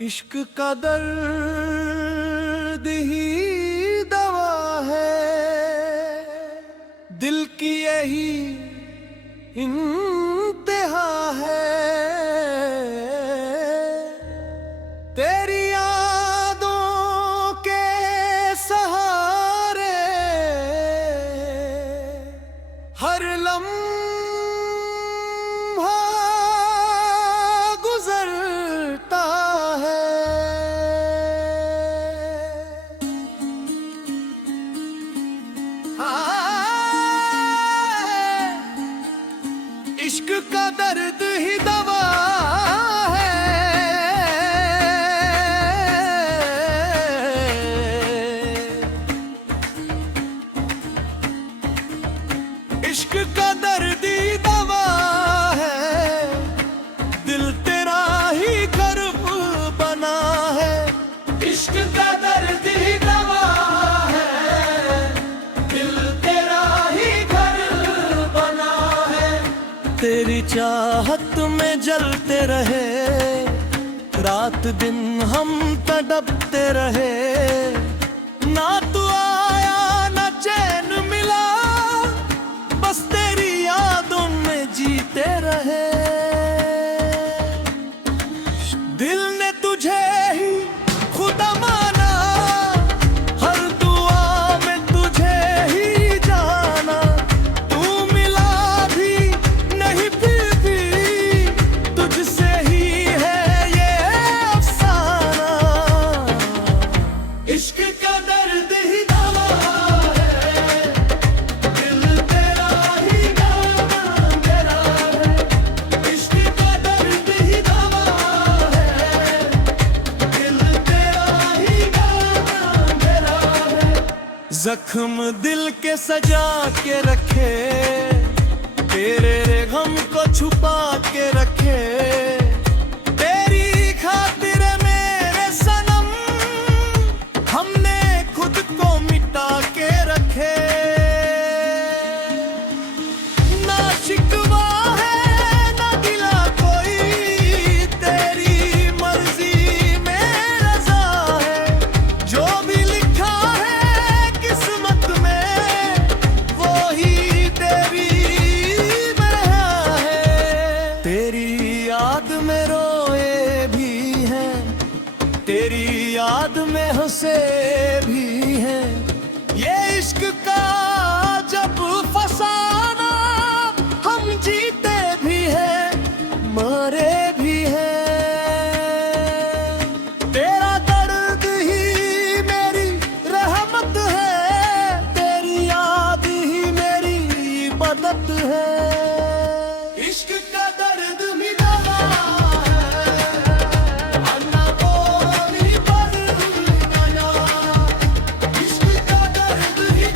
इश्क का दर्द ही दवा है, दिल की यही इंतहा है। तेरी यादों के सहारे हर लम्हा गुजरता है। इश्क का दर्द ही दवा है, इश्क का दर्द ही दवा है। दिल तेरा ही घर बना है। इश्क का दर्द ही दवा है, दिल तेरा ही घर बना है। तेरी चाहत में जलते रहे, रात दिन हम तड़पते रहे। ना तू आया ना चैन मिला, बस तेरी यादों में जीते रहे। दिल ने तुझे ही खुदा माना, हर दुआ में तुझे ही जाना। तू मिला भी नहीं फिर भी, तुझसे ही है ये अफसाना। इश्क का दर्द ही दवा है, दिल तेरा ही गाना मेरा है। इश्क का दर्द ही दवा है, दिल तेरा ही गाना मेरा है। जख्म दिल के सजा के रखे, तेरे गम को छुपा के रखे। तेरी खातिर मेरे सनम, हमने खुद को मिटा के रखे। ना शिकवा है ना गिला कोई, तेरी मर्जी में रजा है। जो भी लिखा है किस्मत में, वो ही तेरी में रहा है। तेरी याद में रोए भी हैं, तेरी याद में हंसे भी हैं। ये इश्क का जब फसाना, हम जीते भी हैं मरे भी हैं। तेरा दर्द ही मेरी रहमत है, तेरी याद ही मेरी इबादत है। इश्क का दर्द भी दवा है, अन्ना बोली पर गया। इश्क का दर्द ही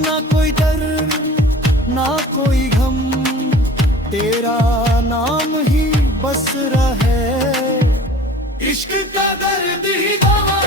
ना कोई डर ना कोई गम, तेरा नाम ही बस रहे। इश्क का दर्द ही दवा